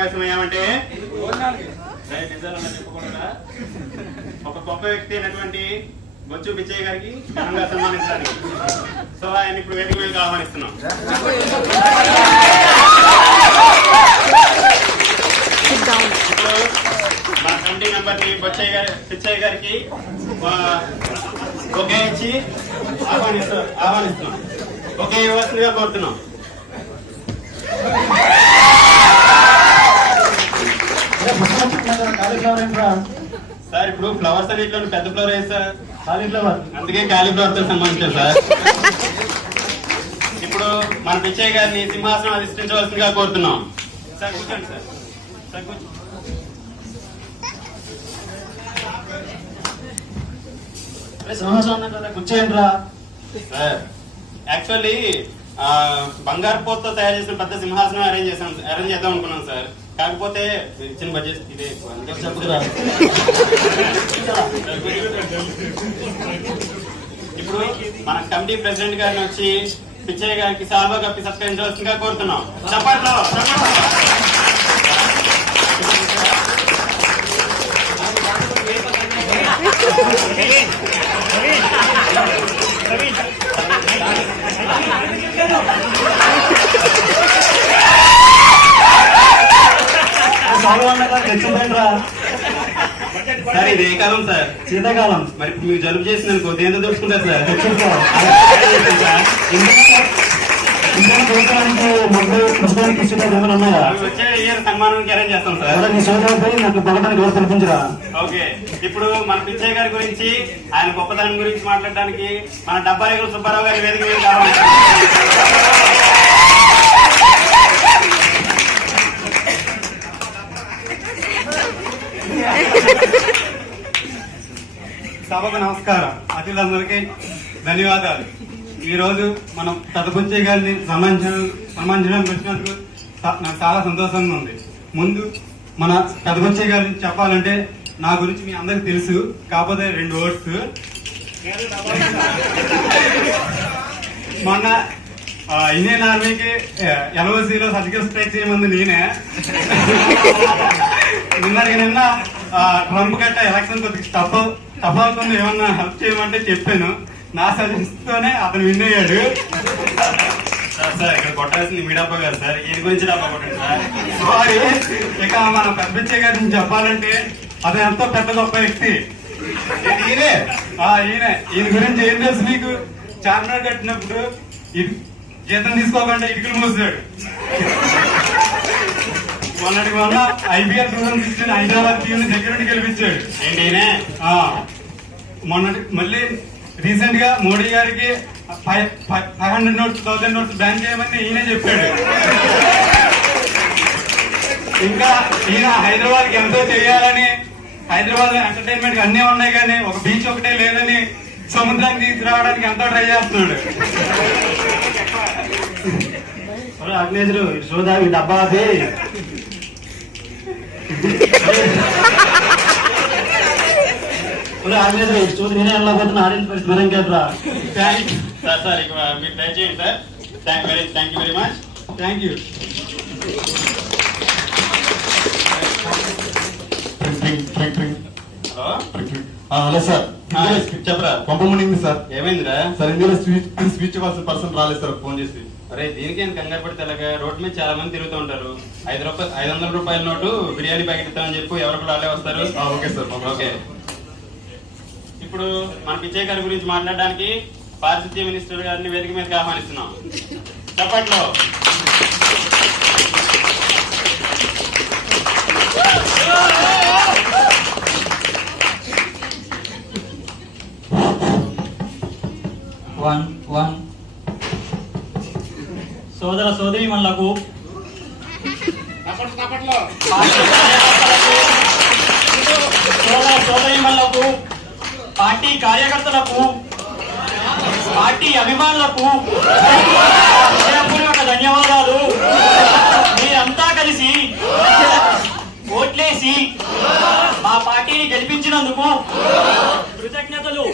ఏమంటే చెప్పుకుంటా ఒక గొప్ప వ్యక్తి అయినటువంటి బొచ్చు పిచ్చయ్య గారికి ఘనంగా సన్మానించడానికి. సో ఆయన ఇప్పుడు వేదిక మీద ఆహ్వానిస్తున్నాం. మన కమిటీ మెంబర్ ని పిచ్చయ్య గారికి ఒకే ఇచ్చి ఆహ్వానిస్తున్నాం. ఒకే ఇవ్వాల్సిందిగా కోరుతున్నాం. సార్ ఇప్పుడు ఫ్లవర్స్ అన్నింటిలో పెద్ద ఫ్లవర్ వేసి సార్ కాలీఫ్లవర్, అందుకే కాలీఫ్లవర్ తో సన్మానించారు సార్. ఇప్పుడు మన పిచ్చయ్య గారిని సింహాసనం అధిష్ఠించవలసిందిగా కోరుతున్నాం. సార్ కూర్చోండి సార్. సార్ కూర్చోండి రా. సార్ యాక్చువల్లీ బంగారు పోతుతో తయారు చేసిన పెద్ద సింహాసనం అరేంజ్ చేద్దాం అనుకున్నాం సార్. కాకపోతే చిన్న బడ్జెట్ ఇదే చెప్పుకురా. ఇప్పుడు మన కమిటీ ప్రెసిడెంట్ గారిని వచ్చి పిచ్చయ్య గారికి సాల్వా కప్పి సత్కరించవలసిందిగా కోరుతున్నాం. చప్పట్లో సార్ ఇది ఏ కాలం సార్? శీతాకాలం. మరి మీరు జలుబు చేసింది అనుకో దేంతో దోచుకుంటారు సార్? వచ్చే ఇయర్ సన్మానానికి అరేంజ్ చేస్తాం సార్. నాకు పొగడానికి ఎవరు పిలిపించరా? ఓకే, ఇప్పుడు మన పిచ్చయ్య గారి గురించి ఆయన గొప్పతనం గురించి మాట్లాడడానికి మన డబ్బారేగుల సుబ్బారావు గారి వేదిక మీద కావాలి. సభకు నమస్కారం. అతిథులందరికీ ధన్యవాదాలు. ఈ రోజు మనం పెద్దపుచ్చయ్య గారిని సన్మానించడానికి వచ్చినందుకు నాకు చాలా సంతోషంగా ఉంది. ముందు మన పెద్దపుచ్చయ్య గారి గురించి చెప్పాలంటే నా గురించి మీ అందరికి తెలుసు, కాకపోతే 2 వర్డ్స్. మొన్న ఇండియన్ ఆర్మీకి ఎల్ఓసిలో సర్జికల్ స్ట్రైక్ చేయమంది నేనే. నిన్న ట్రంప్ గట్ట ఎలక్షన్ కొద్దిగా టఫాలతో ఏమన్నా హెల్ప్ చేయమంటే చెప్పాను. నా సజెషన్తోనే అతను విన్ అయ్యాడు. సార్ ఇక్కడ కొట్టాల్సింది మీ డబ్బా గారు సార్, ఈయన గురించి డబ్బా కొట్టండి సార్. సారీ. ఇక మన పెద్దపిచ్చయ్య గారిని చెప్పాలంటే అతను ఎంతో పెద్ద గొప్ప వ్యక్తి. ఈయన గురించి ఏం తెలుసు మీకు? చార్మినార్ కట్టినప్పుడు జీతం తీసుకోకుండా ఇటుకలు మోసాడు. మొన్నటి వల్ల IPL 2016 హైదరాబాద్ టీం దగ్గర నుండి గెలిపించాడు. మొన్నటి మళ్ళీ రీసెంట్ గా మోడీ గారికి 500 నోట్స్ 1000 నోట్స్ బ్యాన్ చేయమని ఈయనే చెప్పాడు. ఇంకా ఈయన హైదరాబాద్ కి ఎంతో చేయాలని, హైదరాబాద్ లో ఎంటర్టైన్మెంట్ అన్నీ ఉన్నాయి కానీ ఒక బీచ్ ఒకటే లేదని సముద్రాన్ని తీసుకురావడానికి ఎంతో ట్రై చేస్తున్నాడు. అగ్నేశ్వరు సోదా ఈ డబ్బా అది అగ్నేశ్వరు చూసి నేనే వెళ్ళకపోతున్నా. ఆరెంజ్ పరిస్థితి మనం కేట్రా. సార్ సార్ మీరు ట్రై చేయండి sir. Thank you very much. Thank you. Hello sir, చెప్పరా. పంపమనింది సార్. ఏమైందిరా సార్? ఇండియాలో స్పీచ్ ఇవ్వాల్సిన పర్సన్ రాలేదు సార్. ఫోన్ చేసి అరే దీనికి ఏం కంగారు పడితే అలాగా? రోడ్డు మీద చాలా మంది తిరుగుతూ ఉంటారు. 500 రూపాయల నోటు బిర్యానీ ప్యాకెట్ ఇస్తామని చెప్పి ఎవరు కూడా వాళ్ళే వస్తారు. Okay sir. ఓకే, ఇప్పుడు మన పిచ్చయ్య గారి గురించి మాట్లాడడానికి పారిశుద్ధ్య మినిస్టర్ గారిని వేదిక మీదకి ఆహ్వానిస్తున్నాం. చప్పట్లో. సోదర సోదరీమణులకు, పార్టీ కార్యకర్తలకు, పార్టీ అభిమానులకు హృదయపూర్వక ధన్యవాదాలు. మీరంతా కలిసి ఓట్లేసి మా పార్టీని గెలిపించినందుకు కృతజ్ఞతలు.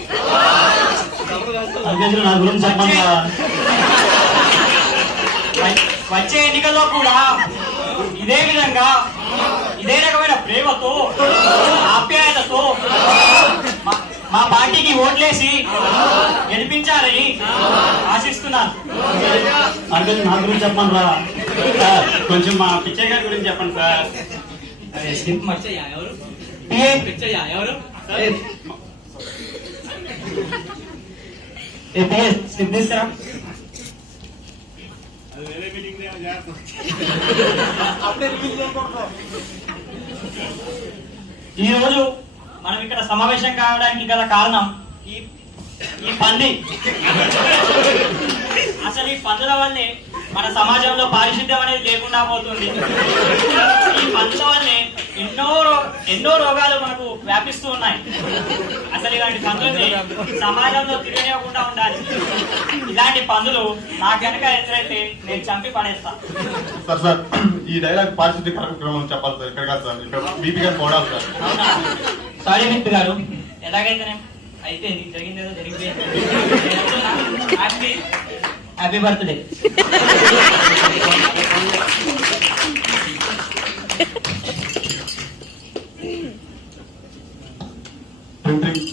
నా గురించి చెప్పండి. వచ్చే ఎన్నికల్లో కూడా ఇదే విధంగా ఇదే రకమైన ప్రేమతో ఆప్యాయతతో మా పార్టీకి ఓట్లేసి గెలిపించాలని ఆశిస్తున్నాను. అంటే నా గురించి చెప్పండి రా. సార్ కొంచెం మా పిచ్చయ్య గారి గురించి చెప్పండి సార్. ఎవరు స్లిప్ తీసుకురా. ఈ రోజు మనం ఇక్కడ సమావేశం కావడానికి గల కారణం ఈ పంది. అసలు ఈ పందుల వల్లే మన సమాజంలో పారిశుద్ధ్యం అనేది లేకుండా పోతుంది. ఈ పందుల వల్లే ఎన్నో రోగాలు మనకు వ్యాపిస్తూ ఉన్నాయి. అసలు ఇలాంటి పందుల్ని సమాజంలో తిరగనివ్వకుండా ఉండాలి. ఇలాంటి పందులు నా కనుక ఎదురైతే నేను చంపి పడేస్తా. సార్ ఈ డైలాగ్ పారిశుద్ధ్య కార్యక్రమం చెప్పాలి సార్. ఇక్కడ కాదు సార్, ఇక్కడ బీపీ గారు పోవడాలి సార్. అవునా? సారీ మిత్రు గారు, ఎలాగైతేనే అయిపోయింది, జరిగిందేదో జరిగిపోయింది. Happy birthday.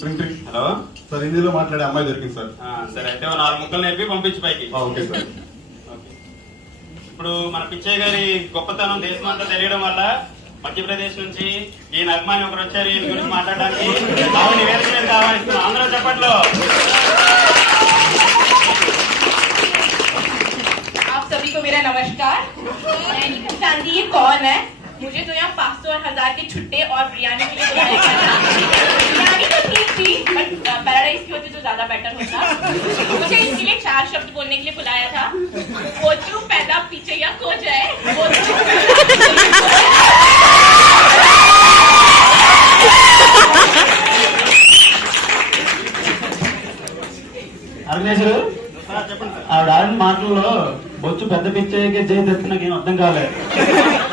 Printing hello sir, హిందీలో మాట్లాడే అమ్మాయి దొరికింది సార్. సరే అయితే ఓ 4 ముక్కలు నేర్పి పంపించి పైకి. Okay sir. ఓకే. ఇప్పుడు మన పిచ్చయ్య గారి గొప్పతనం దేశమంతా తెలియడం వల్ల మధ్యప్రదేశ్ నుంచి ఈయన అభిమాని ఒకరు వచ్చారు. ఈయన గురించి మాట్లాడడానికి ఆవిడ వేదిక మీద ఆహ్వానిస్తున్నాం. అందరూ చెప్పట్లో. आप सभी को मेरा नमस्कार। मैं नहीं जानती ये कौन है। मुझे तो यहाँ 500 और 1000 के छुट्टे और बिरयानी के लिए बुलाया गया था। बिरयानी तो ठीक थी, बट पैराडाइज की होती तो ज्यादा बेटर होता। मुझे इसके लिए 4 शब्द बोलने के लिए बुलाया था। वो जो पैदा पीछे या खो जाए, वो అరుణేశ్వరు, సార్ చెప్పండి సార్. ఆవిడ ఆడిన మాటల్లో బొచ్చు పెద్ద పిచ్చయ్యకే చేయి తెచ్చి నాకేం అర్థం కాలేదు.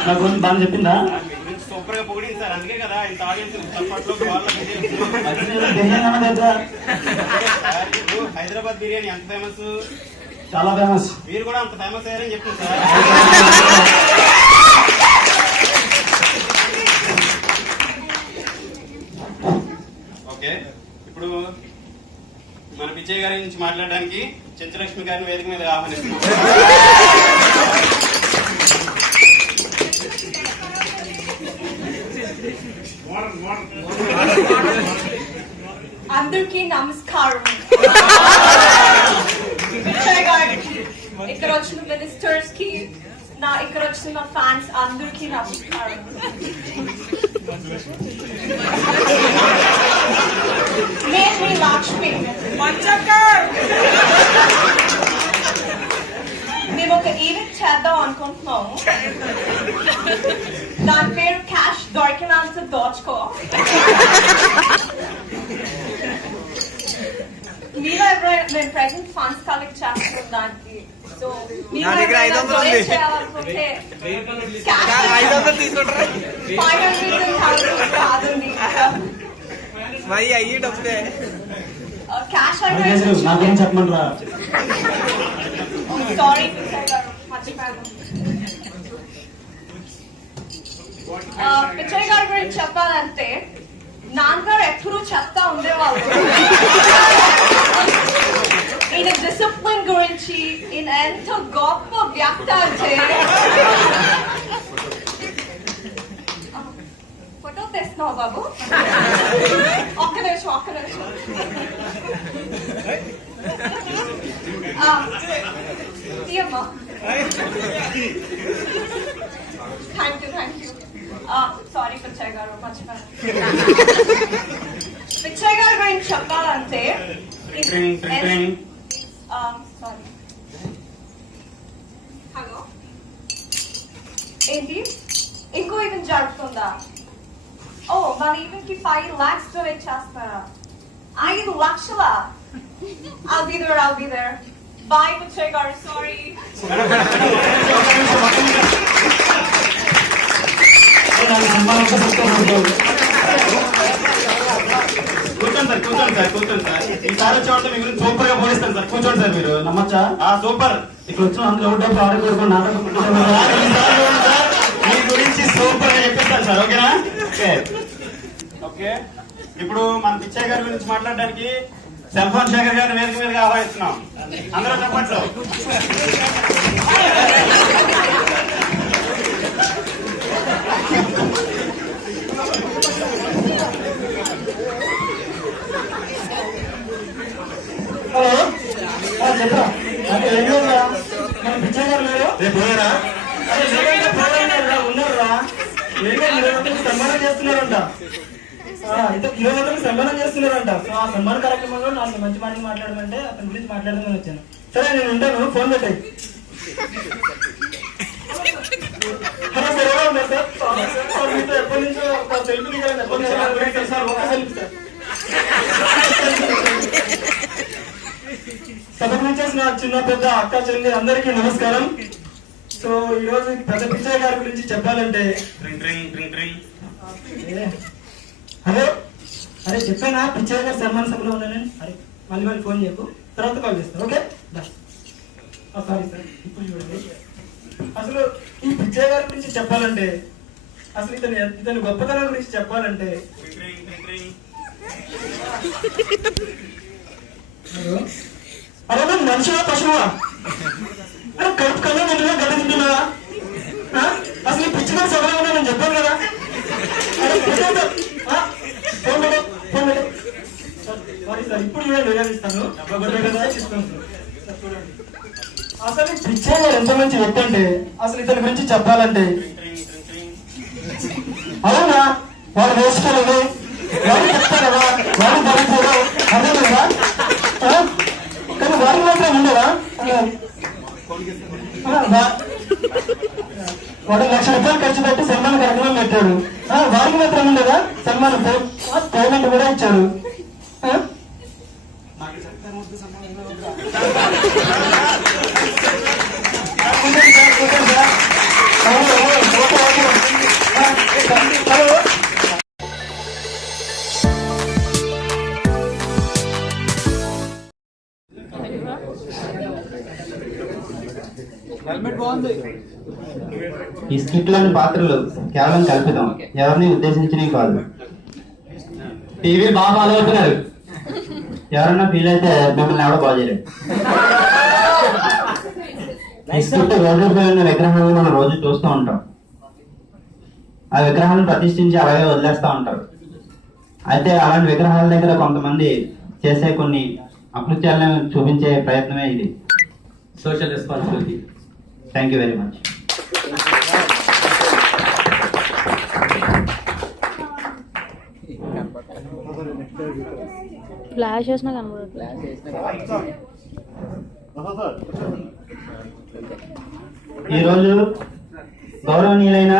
నాకు కొంచెం బాగా చెప్పిందా? మీ గురించి సూపర్ గా పొగిడింది సార్. అందుకే కదా ఇంత ఆడియన్స్ చప్పట్లో హైదరాబాద్ బిర్యానీ ఎంత ఫేమస్, చాలా ఫేమస్. మీరు కూడా అంత ఫేమస్ అయ్యారని చెప్తుంది సార్. ఓకే, ఇప్పుడు మన పిచ్చయ్య గారి నుంచి మాట్లాడడానికి చెంచలక్ష్మి గారిని వేదిక మీద ఆహ్వానిస్తున్నాం. అందరికీ నమస్కారం. పిచ్చయ్య గారికి, ఇక్కడ వచ్చిన మినిస్టర్స్ కి, ఇక్కడ వచ్చిన ఫ్యాన్స్ అందరికీ నమస్కారం. నేను మీ లక్ష్మి. మేము ఒక ఈవెంట్ చేద్దాం అనుకుంటున్నాము. దాని పేరు క్యాష్ దొరికినంత దోచుకో. మీరు ఎవరైనా మేము ప్రెసెంట్ ఫండ్స్ కలెక్ట్ చేస్తున్నాం దానికి. సో మీరు ఎవరైనా డొనేట్ చేయాలనుకుంటే క్యాష్ 500 కాదండి, క్యాష్ అరుణేశ్వరు, నాకేం చెప్పండి రా. సారీ పిచ్చయ్య గారు, మర్చిపోయాను. పిచ్చయ్య గారి గురించి చెప్పాలంటే నాన్నగారు ఎప్పుడూ చెప్తా ఉండేవాళ్ళు. ఈయన డిసిప్లిన్ గురించి ఈయన ఎంత గొప్ప వ్యక్తి అంటే. ఫోటో తెస్తున్నావు బాబు? ఒక్క నిమిషం. తీయమ్మా. Thank you. Sorry Pichaiah garu, మర్చిపోయాను. పిచ్చయ్య గారి గురించి చెప్పాలంటే సారీ. హలో, ఏంటి ఇంకో ఈవెంట్ జరుగుతుందా? ఓ, మన ఈవెంట్ కి 5 lakhs డొనేట్ చేస్తారా? 5 లక్షల? I'll be there. Bye, Pichaiah గారు. Sorry. కూర్చోండి సార్. ఈసారి వచ్చేవాళ్ళతో మీ గురించి సూపర్ గా పోలిస్తాను సార్. కూర్చోండి సార్. మీరు నమ్మచ్చా? సూపర్. ఇక్కడ వచ్చిన అందరూ డబ్బు ఆడకూడదు, నాటకం సూపర్ గా చెప్పిస్తాను సార్. ఓకేనా? ఓకే. ఇప్పుడు మన పిచ్చయ్య గారి గురించి మాట్లాడడానికి సెల్ ఫోన్ శేఖర్ గారిని వేదిక మీదగా ఆహ్వానిస్తున్నాం. అందరూ చెప్పట్లు. హలో చెప్పరా ఏం లేదురా మన పిచ్చయ్య గారు లేరు రేపు పోయారా? ఉన్నారా సన్మానం చేస్తున్నారంట. ఈరోజు సన్మానం చేస్తున్నారంట. సో ఆ సన్మాన కార్యక్రమంలో నాకు మంచి మాటలు మాట్లాడమంటే అతని గురించి మాట్లాడదామని వచ్చాను. సరే నేను ఉంటాను, ఫోన్ పెట్టాయి. హలో సార్, ఎలా ఉన్నారు సార్? సార్ మీతో ఎప్పటి నుంచో ఒక సెల్ఫీ దిగాలని ఎప్పటి నుంచో సార్, ఒక సెల్ఫీ సార్. సభకు నుంచేసిన చిన్న పెద్ద అక్క చెల్లి అందరికీ నమస్కారం. సో ఈ రోజు పెద్ద పిచ్చయ్య గారి గురించి చెప్పాలంటే హలో అరే చెప్పానా పిచ్చయ్య గారు సన్మాన సభలో ఉన్నానని. అరే మళ్ళీ ఫోన్ చేయకు, తర్వాత కాల్ చేస్తాను. Okay sorry sir. ఇప్పుడు చూడండి, అసలు ఈ పిచ్చయ్య గారి గురించి చెప్పాలంటే, అసలు ఇతని గొప్పతనం గురించి చెప్పాలంటే అరే నువ్వు మనిషివా పశువా? అరే కడుపు కన్నా నిండుగా గడ్డ తింటున్నావా? అసలు ఈ పిచ్చి గారు సభలో ఉన్నా నేను చెప్పాను కదా. అరే ఫోన్ పెట్టు. సారీ సార్, ఇప్పుడు చూడండి వివరిస్తాను. అసలు ఈ పిచ్చయ్య గారు ఎంత మంచి వ్యక్తి అంటే, అసలు ఇతని గురించి చెప్పాలంటే అవునా వాడు వేసుకోలేదు, వాడు చెప్తా కదా, వాడు జరుగుతుందో అదే కదా. కానీ వారికి మాత్రం ఉండదా? వాడు 1,00,000 రూపాయలు ఖర్చు పెట్టి సన్మాన కార్యక్రమం పెట్టాడు. వారికి మాత్రం ఉండదా? సన్మాన పేమెంట్ కూడా ఇచ్చారు. ఈ స్కిట్లోని పాత్రలు కేవలం కల్పితం, ఎవరిని ఉద్దేశించినవి కాదు. టీవీ బాగా ఫాలో అవుతున్నారు. ఎవరన్నా ఫీల్ అయితే మిమ్మల్ని ఎవడో బాగు చేయలేదు. ఈ స్కిట్ రోడ్డుపై ఉన్న విగ్రహాలను మనం రోజు చూస్తూ ఉంటాం. ఆ విగ్రహాలను ప్రతిష్ఠించి అలాగే వదిలేస్తూ ఉంటారు. అయితే అలాంటి విగ్రహాల దగ్గర కొంతమంది చేసే కొన్ని అకృత్యాలను చూపించే ప్రయత్నమే ఇది social responsibility. Thank you very much. Flash చేసినా కనబడదు. ఈరోజు గౌరవనీయులైన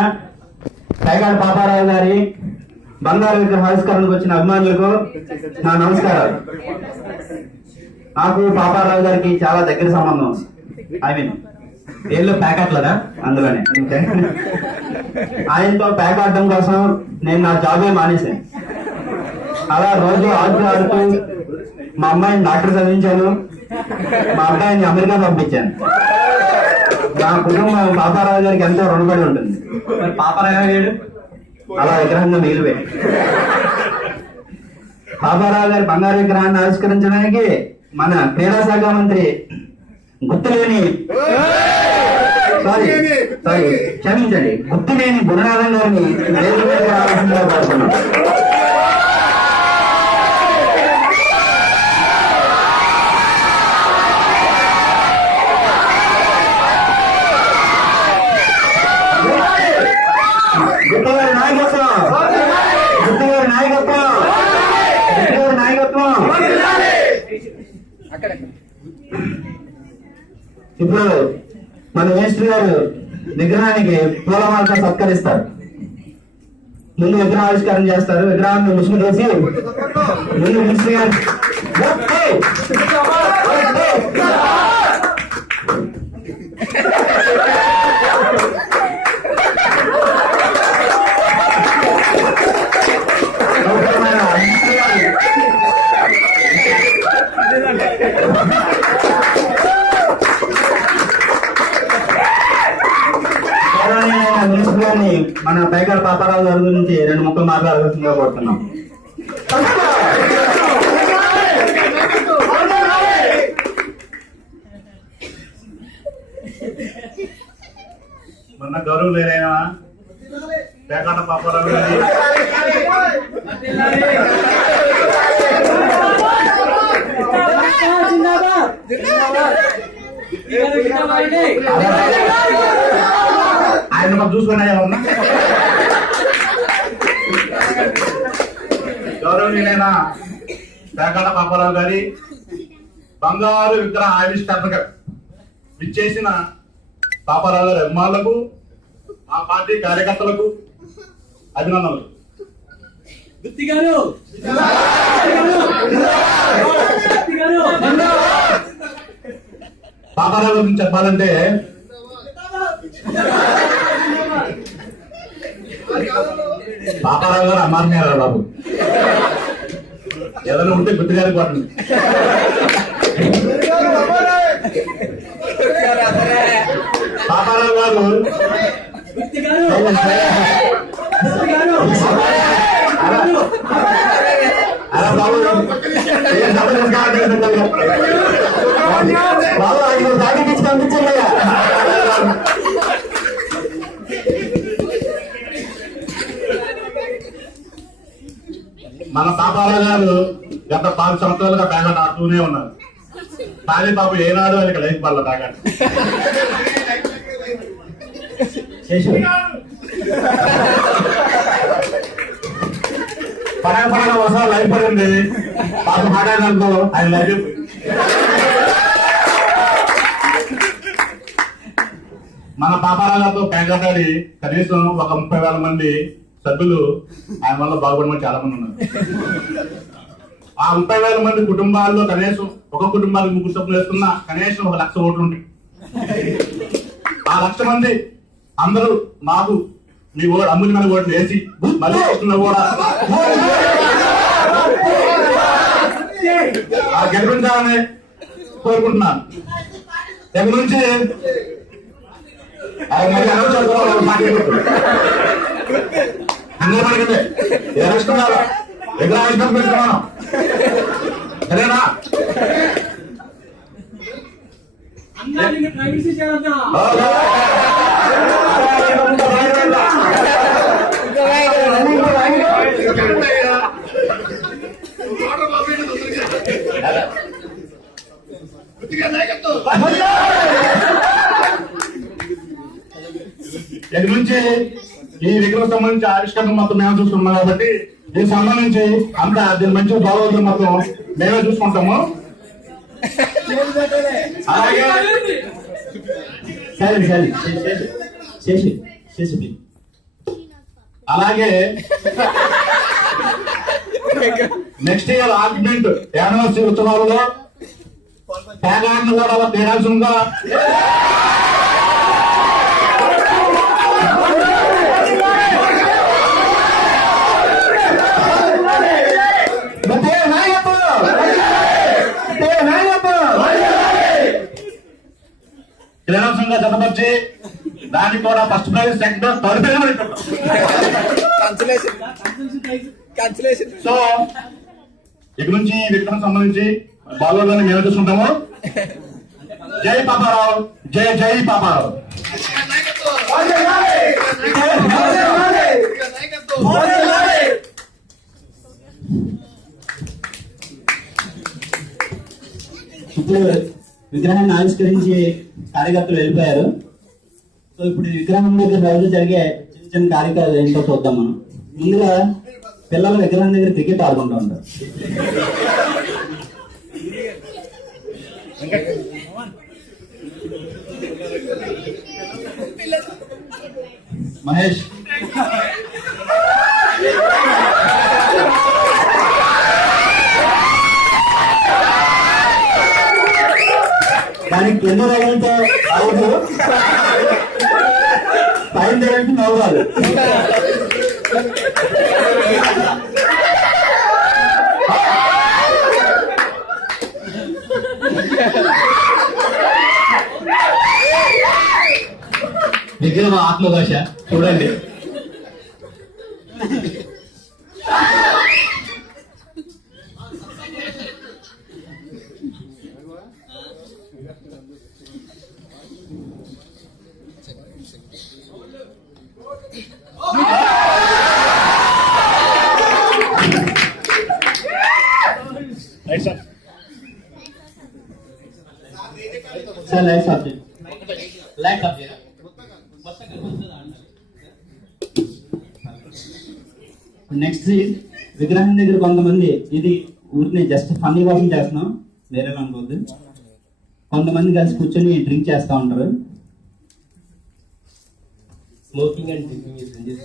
పైగాడు పాపారావు గారి బంగారు విగ్రహ ఆవిష్కరణకు వచ్చిన అభిమానులకు నా నమస్కారాలు. నాకు పాపారావు గారికి చాలా దగ్గర సంబంధం. ఐ మీన్ పేర్లు ప్యాకెట్లదా, అందులోనే. ఆయనతో ప్యాక్ ఆడటం కోసం నేను నా జాబే మానేశాను. అలా రోజు ఆడుతూ మా అమ్మాయిని డాక్టర్ చదివించాను, మా అబ్బాయిని అమెరికా పంపించాను. నా కుటుంబం పాపారావు గారికి ఎంతో రుణపడి ఉంటుంది. మరి పాపారావు గారు అలా విగ్రహంగా మిగిలిపోయాడు. పాపారావు గారి బంగారు విగ్రహాన్ని ఆవిష్కరించడానికి మన క్రీడా శాఖ మంత్రి గుర్తులేని క్షమించండి గుర్తులేని గురునాథం గారిని ఆలోచనలో పాల్గొన్నాం. గుర్తుగారి నాయకత్వం, గుర్తుగారి నాయకత్వం, గుర్తుగారి నాయకత్వం. ఇప్పుడు మన మినిస్టర్ గారు విగ్రహానికి పూలమాలతో సత్కరిస్తారు. ముందు విగ్రహ ఆవిష్కారం చేస్తారు. విగ్రహాన్ని ముసుగు చేసి ముందు మినిస్టర్ గారు మన పైకాడ పాపారావు గారి గురించి 2 ముక్కలు మాట్లాడాల్సిందిగా కోరుతున్నాం. మన గౌరవ లేరైనా పేకాట పాపారావు గారి ఆయన మనం చూసుకున్నా ఉన్నా గౌరవనీయులైన పేకాట పాపారావు గారి బంగారు విగ్రహ ఆవిష్కరణగా విచ్చేసిన పాపారావు గారి అభిమానులకు మా పార్టీ కార్యకర్తలకు అభినందనలు. పాపారావు గురించి చెప్పాలంటే పాపారావు గారు అమ్మారు బాబు, ఏదైనా ఉంటే గుర్తుగారి పడండి. పాపారావు గారు అలా బాబు బాబు 5 సార్లు ఇచ్చి పంపించండి. మన పాపారావు గారు గత 4 సంవత్సరాలుగా పేకాట ఆడుతూనే ఉన్నారు. కానీ బాబు ఏనాడు వాళ్ళకి లైఫ్ పడల పేకాట. పడగ ఒకసారి లైఫ్ పడింది పాప మాట్లాడడంతో ఆయన లైఫ్. మన పాపారావు గారితో పేకాటాడి కనీసం ఒక 30,000 మంది సభ్యులు ఆయన వల్ల బాగుపడమని చాలా మంది ఉన్నారు. ఆ 30,000 మంది కుటుంబాల్లో కనీసం ఒక కుటుంబానికి 3 సభ్యులు వేసుకున్నా కనీసం 1,00,000 ఓట్లు ఉంటాయి. ఆ 1,00,000 మంది అందరూ మాకు మీ అమ్ముల ఓట్లు వేసి మళ్ళీ వస్తున్నా కూడా గెలిపించాలని కోరుకుంటున్నాను. దగ్గర నుంచి అందరూ మనకి ఎలక్షన్లు విగ్రహావిష్కరణ పెట్టుకున్నాను సరేనా? ఎక్కడి నుంచి ఈ విగ్రహం సంబంధించి ఆవిష్కరణ మొత్తం మేము చూస్తున్నాం కాబట్టి దీనికి సంబంధించి అంతా దీని మంచి బాగోగులు మొత్తం మేమే చూసుకుంటాము. అలాగే అలాగే నెక్స్ట్ ఇయర్ ఆర్గ్యుమెంట్ యానివర్సరీ ఉత్సవాలలో పేకాటను కూడా అలా తీరాల్సిందిగా క్రీడాంశంగా జతపరిచి దానికి కూడా first prize second third prize. So ఇక నుంచి ఈ విగ్రహం సంబంధించి బాగోదని మేము చూసుకుంటాము. జై పాపారావు, జై జై పాపారావు. ఇప్పుడు విగ్రహాన్ని ఆవిష్కరించి కార్యకర్తలు వెళ్ళిపోయారు. సో ఇప్పుడు ఈ విగ్రహం దగ్గర రోజు జరిగే చిన్న చిన్న కార్యక్రమాలు ఏంటో చూద్దాం మనం. ముందుగా పిల్లలు విగ్రహం దగ్గర క్రికెట్ ఆడుకుంటూ ఉంటారు. మహేష్ దానికి ఎన్నో రకాలతో అవుతూ పైన తగిలించి నవ్వాలి. విగ్రహం ఆత్మభాష చూడండి. ఒకటే లైక్ సబ్జెక్ట్ నెక్స్ట్ విగ్రహం దగ్గర కొంతమంది ఇది ఊరిని జస్ట్ ఫన్నీ కోసం చేస్తున్నాం, వేరే అనుకోవద్దు. కొంతమంది కలిసి కూర్చొని డ్రింక్ చేస్తూ ఉంటారు. Smoking and drinking is Indian.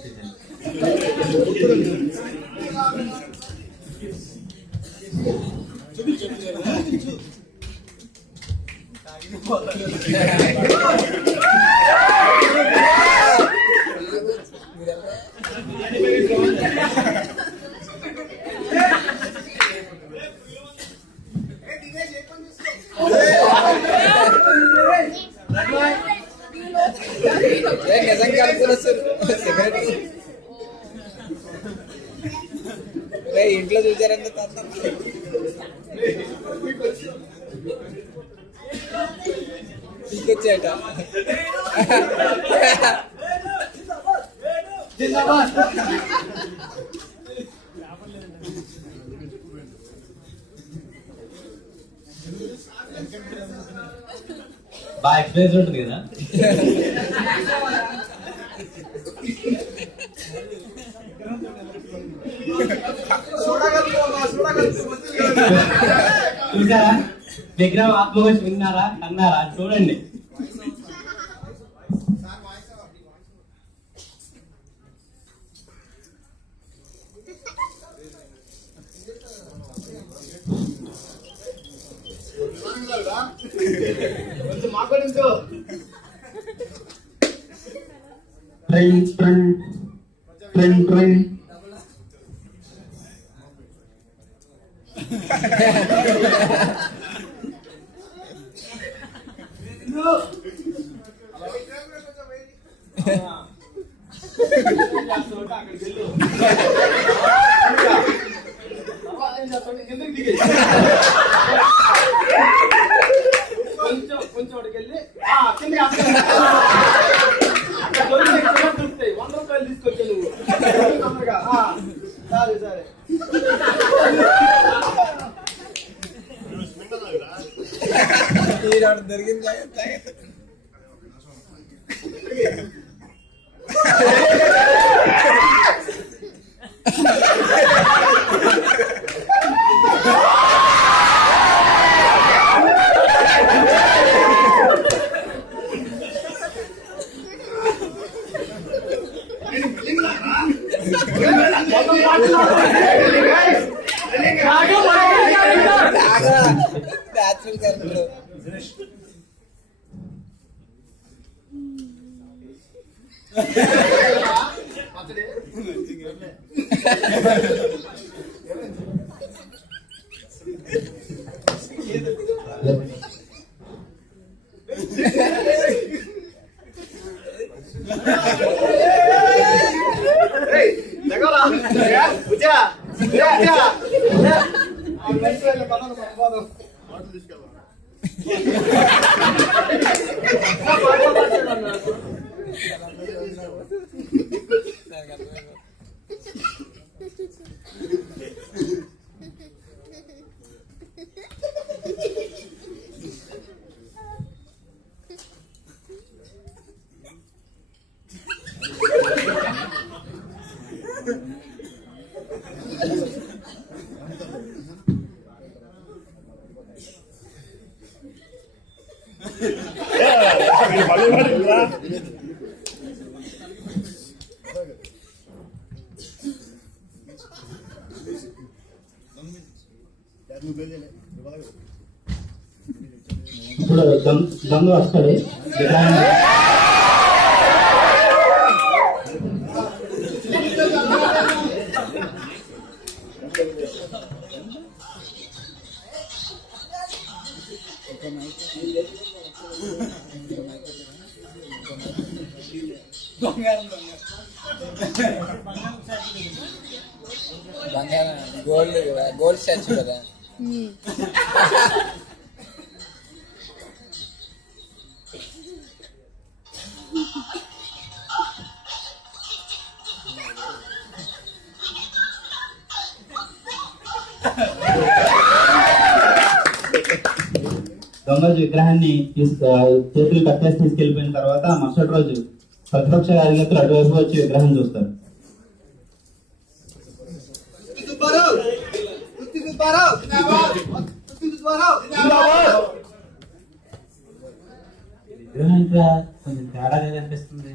నిజంగా అనుకున్నా సార్ సిగరెట్ ఇంట్లో చూసారంటే తీసుకొచ్చాట బాగా ఎక్స్పీరియన్స్ ఉంటుంది కదా. చూసారా విగ్రహం ఆత్మహత్య విన్నారా అన్నారా చూడండి. ట్రైన్ ట్రైన్ ట్రైన్ ట్రైన్ కొంచెం వెళ్ళి ₹100 తీసుకొచ్చా నువ్వు. సరే సరే జరిగింది. ఇప్పుడు దొంగ వస్తాడు. గోల్డ్ స్టాచ్యూ కదా. దొంగ విగ్రహాన్ని చేతులు కట్టేసి తీసుకెళ్లిపోయిన తర్వాత మరుసటి రోజు ప్రతిపక్ష కార్యకర్తలు అటువైపు వచ్చి విగ్రహం చూస్తారు. విగ్రహం ఇంకా కొంచెం తేడాగా కనిపిస్తుంది.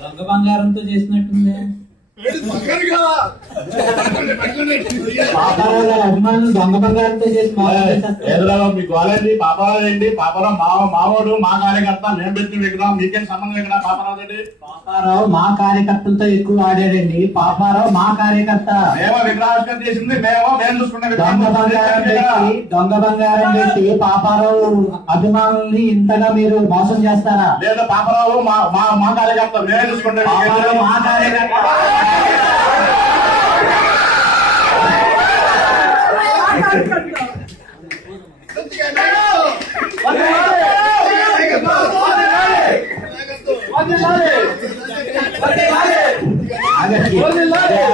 దొంగ బంగారంతో చేసినట్టుంది. పాపారావు గారి అభిమానులు దొంగ బంగారంతో చేసి ఎదురాలో మీ గోళండి పాపారావు ఏంటి? పాపారావు మావోడు మా కార్యకర్త, మేము పెట్టిన విగ్రహం మీకేం సంబంధం ఇక్కడ? పాపారావు రెడ్డి పాపారావు మా కార్యకర్తలతో ఎక్కువ ఆడాడండి. పాపారావు మా కార్యకర్త. మేము విగ్రహావిష్కరణ చేసింది మేము చూసుకున్న దొంగ బంగారం పెట్టి పాపారావు అభిమానుల్ని ఇంతగా మీరు మోసం చేస్తారా? లేదా పాపారావు మా కార్యకర్త, మేమే చూసుకుంటాం. పాపారావు మా కార్యకర్త.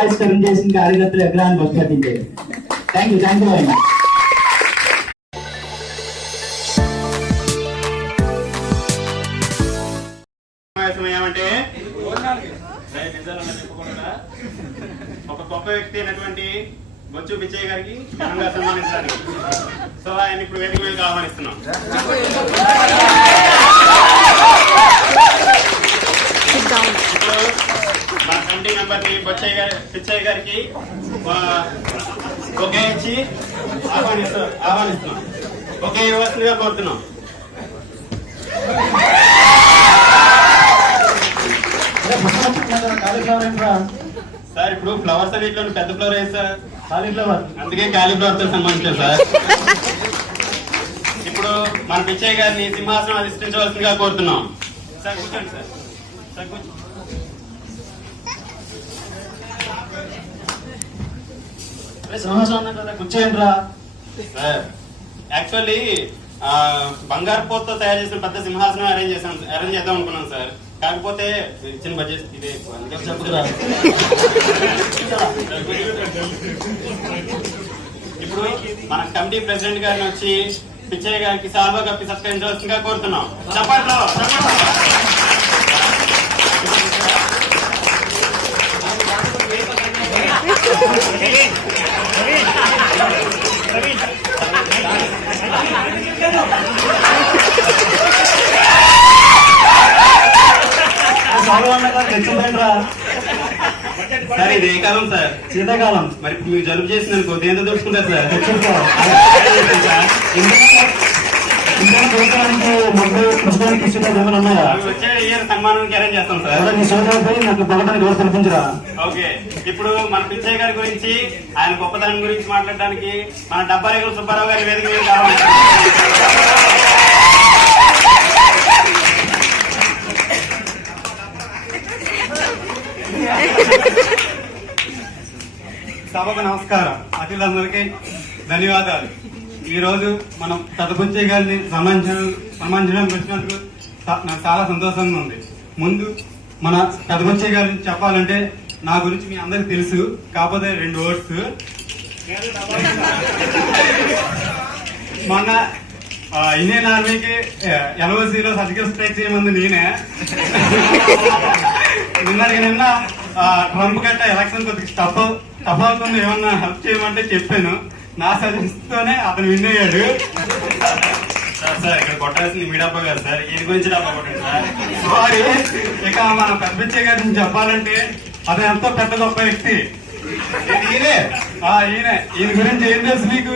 ఆవిష్కరణ చేసిన కార్యకర్తలు విగ్రహాన్ని బస్కట్టించారు. Thank you very much. ఏమంటే ఒక గొప్ప వ్యక్తి అయినటువంటి బొచ్చు పిచ్చయ్య గారికి ఘనంగా సన్మానించడానికి సో ఆయన ఇప్పుడు వేదిక మీద ఆహ్వానిస్తున్నాం. మా కమిటీ మెంబర్ ని పిచ్చయ్య గారికి ఒకే ఇచ్చి ఆహ్వానిస్తున్నాం. ఒకే ఇవ్వాల్సిందిగా కోరుతున్నాం. సార్ ఇప్పుడు ఫ్లవర్స్ అన్నిట్లో పెద్ద ఫ్లవర్ వేసి సార్ కాలీఫ్లవర్, అందుకే కాలీఫ్లవర్ తో సన్మానించాం సార్. ఇప్పుడు మన పిచ్చయ్య గారిని సింహాసనం అధిష్ఠించవలసిందిగా కోరుతున్నాం. సార్ కూర్చోండి సార్. సార్ కూర్చోండి. సింహాసనం కదా కూర్చోండి రా. సార్ యాక్చువల్లీ బంగారు పోతతో తయారు చేసిన పెద్ద సింహాసనం అరేంజ్ చేద్దాం అనుకున్నాం సార్. కాకపోతే ఇచ్చిన బడ్జెట్ ఇదే ఇప్పుడు మన కమిటీ ప్రెసిడెంట్ గారిని వచ్చి పిచ్చయ్య గారికి సాల్వా కప్పి సత్కరించవలసిందిగా కోరుతున్నాం. చెప్పండి. సార్ ఇది ఏ కాలం సార్? శీతాకాలం. మరి మీరు జలుబు చేసింది అనుకో దేంతో దోచుకుంటారు సార్? వచ్చే ఇయర్ సన్మానానికి అరేంజ్ చేస్తాం సార్. ఓకే ఇప్పుడు మన పిచ్చయ్య గారి గురించి ఆయన గొప్పతనం గురించి మాట్లాడడానికి మన డబ్బారేగుల సుబ్బారావు గారి వేదిక మీద కావాలి. సభకు నమస్కారం. అతిథులందరికీ ధన్యవాదాలు. ఈ రోజు మనం తదపుచ్చయ్య గారిని సన్మానించడానికి వచ్చినందుకు నాకు చాలా సంతోషంగా ఉంది. ముందు మన తదపుచ్చయ్య గారిని చెప్పాలంటే నా గురించి మీ అందరికి తెలుసు, కాకపోతే 2 వర్డ్స్. మొన్న ఇండియన్ ఆర్మీకి ఎల్ఓసిలో సర్జికల్ స్ట్రైక్ చేయమంది నేనే. నిన్న ట్రంప్ గట్ట ఎలక్షన్ కొద్దిగా టఫ్ అవుతుంది, ఏమన్నా హెల్ప్ చేయమంటే చెప్పాను. నా సజెషన్తోనే అతను విన్ అయ్యాడు. సార్ ఇక్కడ కొట్టాల్సింది మీ డబ్బా గారు సార్, ఈయన గురించి డబ్బా కొట్టండి సార్. సారీ. ఇక మన పెద్దపిచ్చయ్య గారి నుంచి చెప్పాలంటే అతను ఎంతో పెద్ద గొప్ప వ్యక్తి. ఈయన గురించి ఏం తెలుసు మీకు?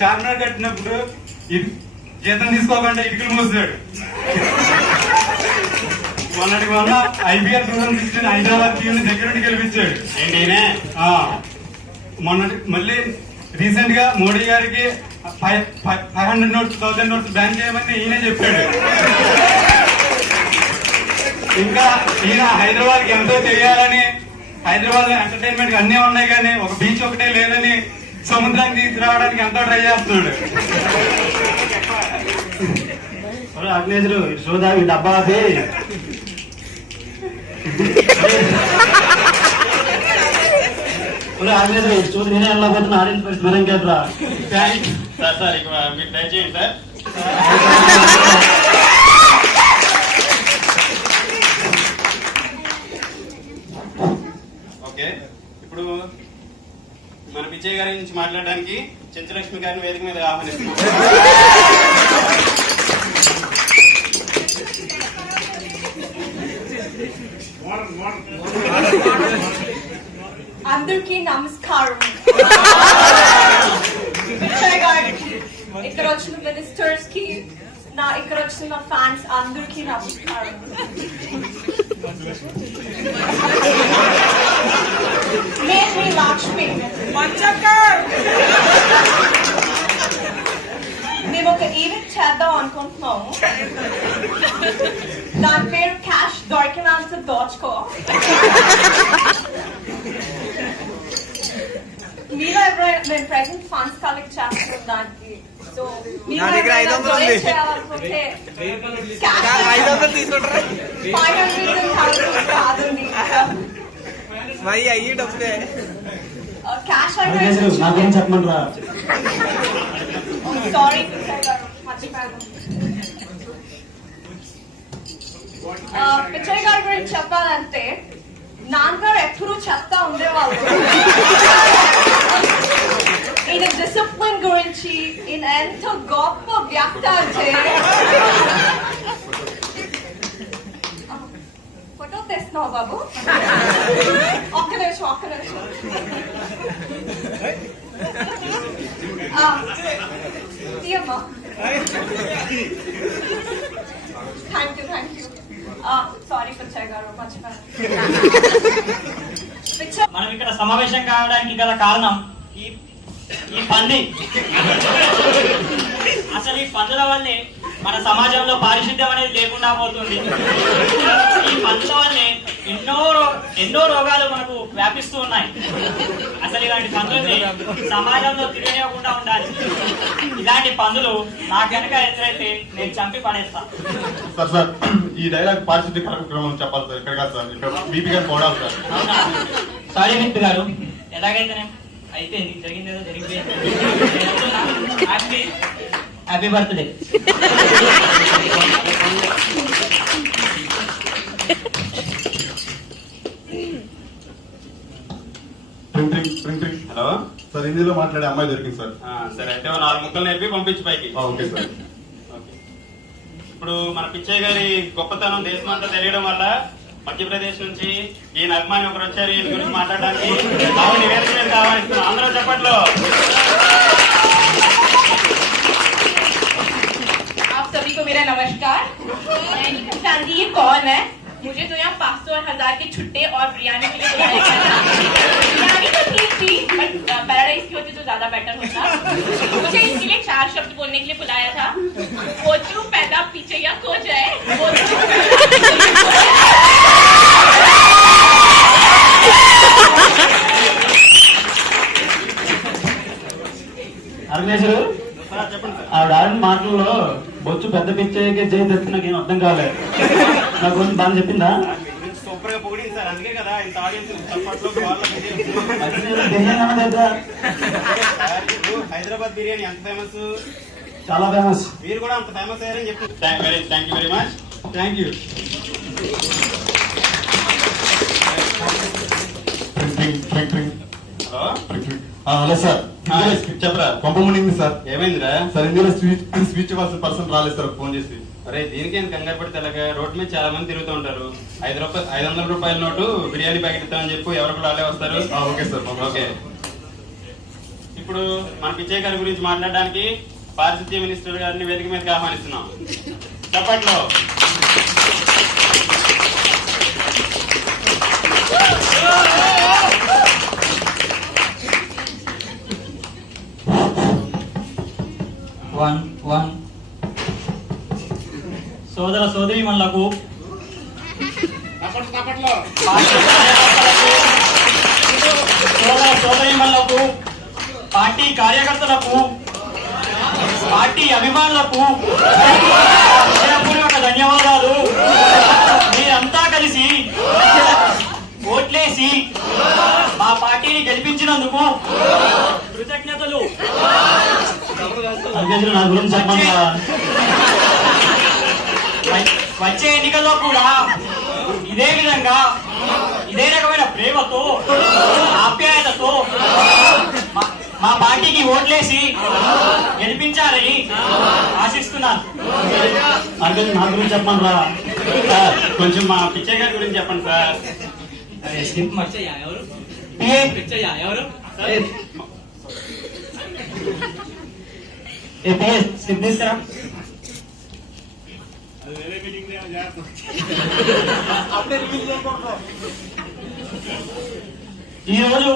చార్మినార్ కట్టినప్పుడు జీతం తీసుకోకుండా ఇటుకలు మూసాడు. మొన్న IPL 2016 హైదరాబాద్ టీం దగ్గర నుండి గెలిపించాడు. మళ్ళీ రీసెంట్ గా మోడీ గారికి 500 నోట్స్ 1000 నోట్స్ బ్యాన్ చేయమని ఈయనే చెప్పాడు. ఇంకా ఈయన హైదరాబాద్ కి ఎంతో చేయాలని, హైదరాబాద్ లో ఎంటర్టైన్మెంట్ అన్నీ ఉన్నాయి కానీ ఒక బీచ్ ఒకటే లేదని సముద్రాన్ని తీసుకురావడానికి ఎంతో ట్రై చేస్తున్నాడు. అగ్నేజరు ఇటు చూదా ఈ డబ్బా అది అగ్నేజరు ఇటు చూడు నేనే వెళ్ళకపోతున్నా ఆడియన్స్ పరిస్థితి మరి ఇంకేట్రా సార్ సార్ ఇక మీరు దయచేయండి సార్. ఓకే, ఇప్పుడు మన పిచ్చయ్య గారి నుంచి మాట్లాడడానికి చెంచలక్ష్మి గారిని వేదిక మీద ఆహ్వానిస్తున్నాం. అందరికీ నమస్కారం. పిచ్చయ్య గారికి, ఇక్కడ వచ్చిన మినిస్టర్స్ కి, ఇక్కడ వచ్చిన ఫ్యాన్స్ అందరికీ నమస్కారం. నేను మీ లక్ష్మి. మేము ఒక ఈవెంట్ చేద్దాం అనుకుంటున్నాము. దాని పేరు క్యాష్ దొరికినంత దోచుకో. మీరు ఎవరైనా మేము ప్రెసెంట్ ఫండ్స్ కలెక్ట్ చేస్తున్నాం దానికి. సో మీరు డొనేట్ చేయాలనుకుంటే క్యాష్ 500 కాదండి, మరి అయ్యి డబ్బే క్యాష్ నాకేం చెప్పమంటారా? సారీ మర్చిపోయాను. పిచ్చయ్య గారి గురించి చెప్పాలంటే నాన్నగారు ఎప్పుడూ చెప్తా ఉండేవాళ్ళు. ఈయన డిసిప్లిన్ గురించి ఈయన ఎంత గొప్ప వ్యక్తి అంటే. ఫోటో తెస్తున్నావు బాబు? ఒక్క నిమిషం. తీయమ్మా. Thank you. Sorry Pichaiah garu మర్చిపోయాను. మనం ఇక్కడ సమావేశం కావడానికి గల కారణం ఈ పంది. అసలు ఈ పందుల వల్లే మన సమాజంలో పారిశుద్ధ్యం అనేది లేకుండా పోతుంది. ఈ పందుల వల్లే ఎన్నో రోగాలు మనకు వ్యాపిస్తూ ఉన్నాయి. అసలు ఇలాంటి పందుల్ని సమాజంలో తిరగనివ్వకుండా ఉండాలి. ఇలాంటి పందులు నా కనుక ఎదురైతే నేను చంపి పడేస్తా. సార్ ఈ డైలాగ్ పారిశుద్ధ్య కార్యక్రమం చెప్పాలి సార్. ఇక్కడ కాదు సార్, ఇక్కడ బీపీ గారు పోవడాలి సార్. అవునా? సారీ మిత్రు గారు, ఎలాగైతేనే అయిపోయింది, జరిగిందేదో జరిగిపోయింది. Happy birthday. హలో సార్, హిందీలో మాట్లాడే అమ్మాయి దొరికింది సార్. సరే, అయితే 4 ముక్కలు నేర్పి పంపించి పైకి. Okay sir. ఇప్పుడు మన పిచ్చయ్య గారి గొప్పతనం దేశమంతా తెలియడం వల్ల మధ్యప్రదేశ్ నుంచి ఈయన అభిమాని ఒకరు వచ్చారు. ఈయన గురించి మాట్లాడడానికి ఆవిడ వేదిక మీద ఆహ్వానిస్తున్నాం. అందరూ చప్పట్లో. आप सभी को मेरा नमस्कार. मैं नहीं जानती ये कौन है. मुझे तो यहाँ 500 और 1000 के छुट्टे और बिरयानी के लिए बुलाया गया था. बिरयानी तो ठीक थी, बट पैराडाइज की होती तो ज्यादा बेटर होता. मुझे इसके लिए 4 शब्द बोलने के लिए बुलाया था. वो जो पैदा पीछे या खो जाए, वो అగ్నేజరు చెప్పండి సార్. ఆవిడ ఆడిన మాటల్లో బొచ్చు పెద్ద పిచ్చయ్యకే చేయి తెచ్చి నాకేం అర్థం కాలేదు. నా గురించి బాగా చెప్పిందా? సూపర్ గా పొగిడింది సార్. అందుకే కదా ఇంత ఆడియన్స్ చప్పట్లో. హైదరాబాద్ బిర్యానీ ఎంత ఫేమస్? చాలా ఫేమస్. మీరు కూడా అంత ఫేమస్ అయ్యారని చెప్పి thank you very much. Thank you. Hello hello sir, చెప్పరా. పంపమనింది సార్. ఏమైందిరా? సార్ ఇందులో స్పీచ్ ఇవ్వాల్సిన పర్సన్ రాలేదు సార్, ఫోన్ చేసి. అరే దీనికి ఏం కంగారు పడితే అలాగా? రోడ్డు మీద చాలా మంది తిరుగుతూ ఉంటారు. 500 రూపాయల నోటు బిర్యానీ ప్యాకెట్ ఇస్తామని చెప్పి ఎవరికి వాళ్ళే వస్తారు. Okay sir. ఓకే, ఇప్పుడు మన పిచ్చయ్య గారి గురించి మాట్లాడడానికి పారిశుద్ధ్య మినిస్టర్ గారిని వేదిక మీదకి ఆహ్వానిస్తున్నాం. చప్పట్లో. సోదర సోదరీమణులకు, సోదర సోదరీమణులకు, పార్టీ కార్యకర్తలకు, పార్టీ అభిమానులకు హృదయపూర్వక ధన్యవాదాలు. మీరంతా కలిసి ఓట్లేసి మా పార్టీని గెలిపించినందుకు కృతజ్ఞతలు. నా గురించి చెప్పండి. వచ్చే ఎన్నికల్లో కూడా ఇదే విధంగా ఇదే రకమైన ప్రేమతో ఆప్యాయతతో మా పార్టీకి ఓట్లేసి గెలిపించాలని ఆశిస్తున్నాను. నా గురించి చెప్పండి రా సార్. కొంచెం మా పిచ్చయ్య గారి గురించి చెప్పండి సార్. ఎవరు సిద్ధిస్తారా? ఈ రోజు